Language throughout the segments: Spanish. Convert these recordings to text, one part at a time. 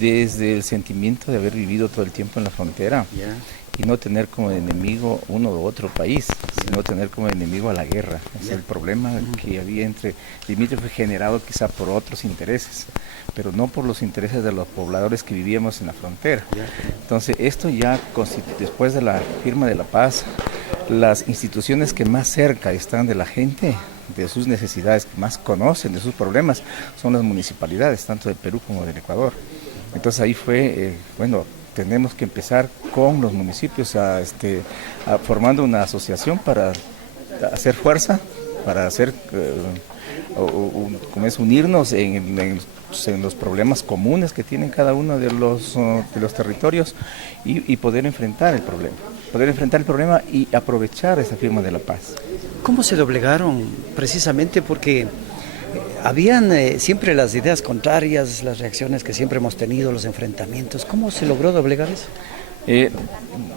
desde el sentimiento de haber vivido todo el tiempo en la frontera y no tener como enemigo uno u otro país, sino tener como enemigo a la guerra. O sea, el problema que había entre Dmitry fue generado quizá por otros intereses, pero no por los intereses de los pobladores que vivíamos en la frontera. Entonces, esto ya, después de la firma de la paz, las instituciones que más cerca están de la gente, de sus necesidades, que más conocen de sus problemas, son las municipalidades, tanto del Perú como del Ecuador. Entonces ahí fue, tenemos que empezar con los municipios, formando una asociación para hacer fuerza, para hacer, como es, unirnos en los problemas comunes que tienen cada uno de los territorios y poder enfrentar el problema. Y aprovechar esa firma de la paz. ¿Cómo se doblegaron? Precisamente porque habían siempre las ideas contrarias, las reacciones que siempre hemos tenido, los enfrentamientos. ¿Cómo se logró doblegar eso?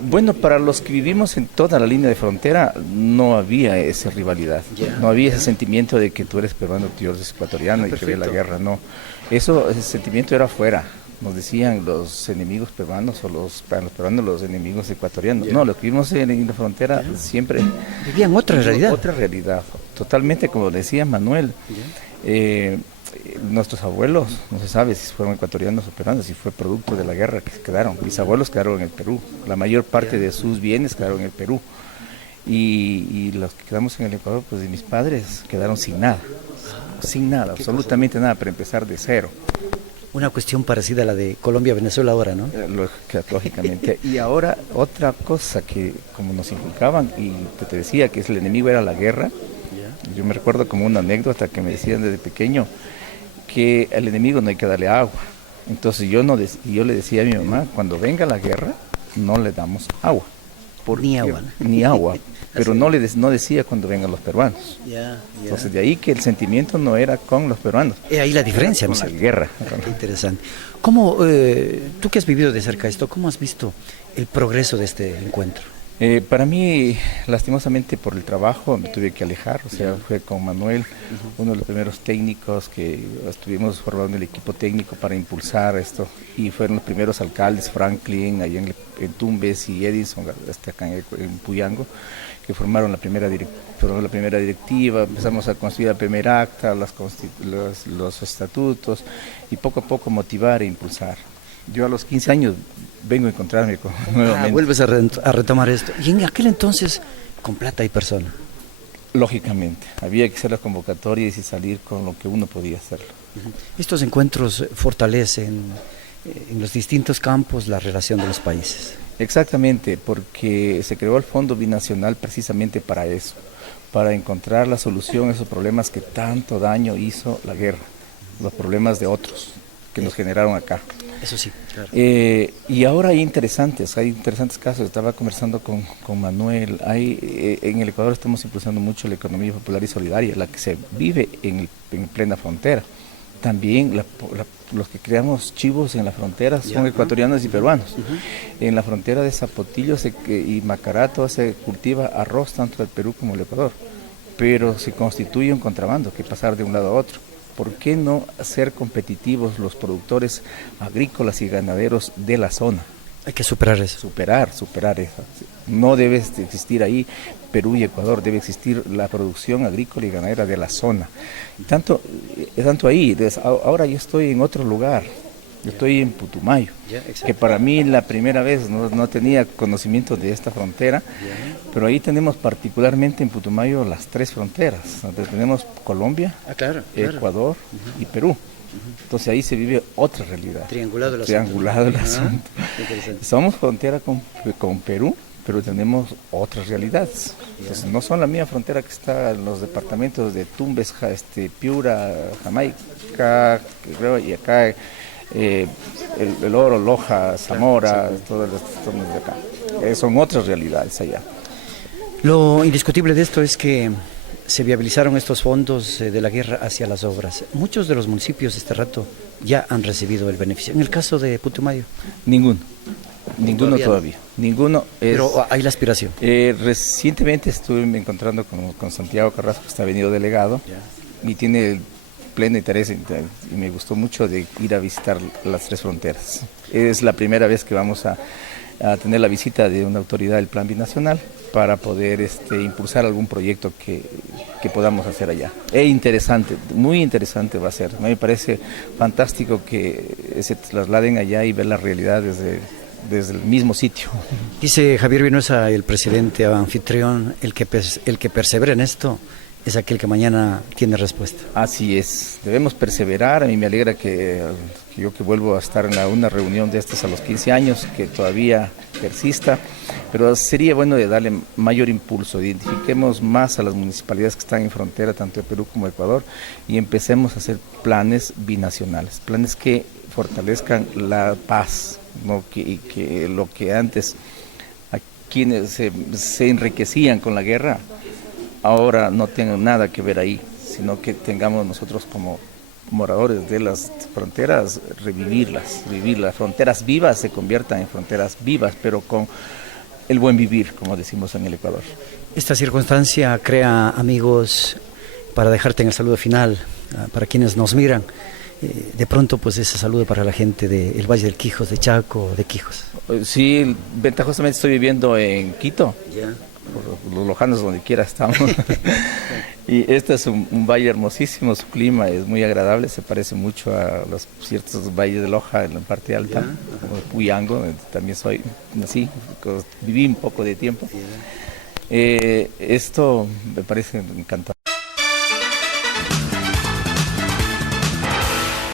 Bueno, para los que vivimos en toda la línea de frontera no había esa rivalidad, no había ese sentimiento de que tú eres peruano, tú eres ecuatoriano y que ve la guerra, no. Ese sentimiento era afuera. Nos decían los enemigos peruanos o los peruanos los enemigos ecuatorianos. No, los que vivimos en la frontera siempre vivían otra realidad. Otra realidad, totalmente, como decía Manuel. Nuestros abuelos, no se sabe si fueron ecuatorianos o peruanos, si fue producto de la guerra que se quedaron. Mis abuelos quedaron en el Perú, la mayor parte de sus bienes quedaron en el Perú. Y los que quedamos en el Ecuador, pues de mis padres, quedaron sin nada, absolutamente nada, para empezar de cero. Una cuestión parecida a la de Colombia-Venezuela ahora, ¿no? Lógicamente. Y ahora otra cosa que como nos inculcaban, y te decía que el enemigo era la guerra, yo me recuerdo como una anécdota que me decían desde pequeño, que al enemigo no hay que darle agua. Entonces yo le decía a mi mamá, cuando venga la guerra, no le damos agua. Ni agua. Ni agua. Pero no decía cuando vengan los peruanos. Entonces de ahí que el sentimiento no era con los peruanos. Ahí la diferencia, ¿no? Con la guerra. Qué interesante. ¿Cómo, tú que has vivido de cerca esto, cómo has visto el progreso de este encuentro? Para mí, lastimosamente por el trabajo, me tuve que alejar, o sea, fue con Manuel, uno de los primeros técnicos que estuvimos formando el equipo técnico para impulsar esto, y fueron los primeros alcaldes, Franklin, allá en Tumbes, y Edison, acá en Puyango, que formaron la primera directiva, empezamos a construir la primera acta, los estatutos, y poco a poco motivar e impulsar. Yo a los 15 años vengo a encontrarme nuevamente. Vuelves a retomar esto. Y en aquel entonces, con plata y persona. Lógicamente, había que hacer las convocatorias y salir con lo que uno podía hacerlo. Estos encuentros fortalecen en los distintos campos la relación de los países. Exactamente, porque se creó el Fondo Binacional precisamente para eso, para encontrar la solución a esos problemas que tanto daño hizo la guerra, los problemas de otros que nos generaron acá. Eso sí, claro. Y ahora hay interesantes casos. Estaba conversando con Manuel. En el Ecuador estamos impulsando mucho la economía popular y solidaria, la que se vive en plena frontera. También los que creamos chivos en la frontera son ecuatorianos y peruanos. En la frontera de Zapotillo y Macarato se cultiva arroz tanto del Perú como del Ecuador, pero se constituye un contrabando que pasar de un lado a otro. ¿Por qué no ser competitivos los productores agrícolas y ganaderos de la zona? Hay que superar eso. Superar eso. No debe existir ahí Perú y Ecuador, debe existir la producción agrícola y ganadera de la zona. Tanto ahí, ahora yo estoy en otro lugar, yo estoy en Putumayo, que para mí la primera vez no tenía conocimiento de esta frontera, pero ahí tenemos particularmente en Putumayo las tres fronteras, donde tenemos Colombia, Ecuador y Perú. Entonces ahí se vive otra realidad. Triangulado el asunto. Somos frontera con Perú, pero tenemos otras realidades. Entonces no son la misma frontera que está en los departamentos de Tumbes, Piura, Jamaica, creo, y acá el Oro, Loja, Zamora, todas las zonas de acá. Son otras realidades allá. Lo indiscutible de esto es que se viabilizaron estos fondos de la guerra hacia las obras. Muchos de los municipios este rato ya han recibido el beneficio. En el caso de Putumayo, ninguno todavía. Ninguno. Pero hay la aspiración. Recientemente estuve encontrando con Santiago Carrasco, que está venido delegado, y tiene pleno interés y me gustó mucho de ir a visitar las tres fronteras. Es la primera vez que vamos a tener la visita de una autoridad del Plan Binacional para poder impulsar algún proyecto que podamos hacer allá. Es interesante, muy interesante va a ser. Me parece fantástico que se trasladen allá y ver la realidad desde el mismo sitio. Dice Javier Vinuesa, el presidente anfitrión, el que persevera en esto es aquel que mañana tiene respuesta. Así es, debemos perseverar. A mí me alegra que yo que vuelvo a estar en una reunión de estas a los 15 años, que todavía persista, pero sería bueno de darle mayor impulso, identifiquemos más a las municipalidades que están en frontera, tanto de Perú como de Ecuador, y empecemos a hacer planes binacionales, planes que fortalezcan la paz, ¿no? que lo que antes a quienes se enriquecían con la guerra, ahora no tengan nada que ver ahí, sino que tengamos nosotros como moradores de las fronteras, revivirlas, fronteras vivas se conviertan en fronteras vivas, pero con el buen vivir, como decimos en el Ecuador. Esta circunstancia crea amigos para dejarte en el saludo final, para quienes nos miran. De pronto, pues ese saludo para la gente del Valle del Quijos, de Chaco, de Quijos. Sí, ventajosamente estoy viviendo en Quito. Ya. Por los lojanos donde quiera estamos. Y este es un valle hermosísimo, su clima es muy agradable, se parece mucho a los ciertos valles de Loja en la parte alta, como Puyango, también nací, viví un poco de tiempo. Esto me parece encantador.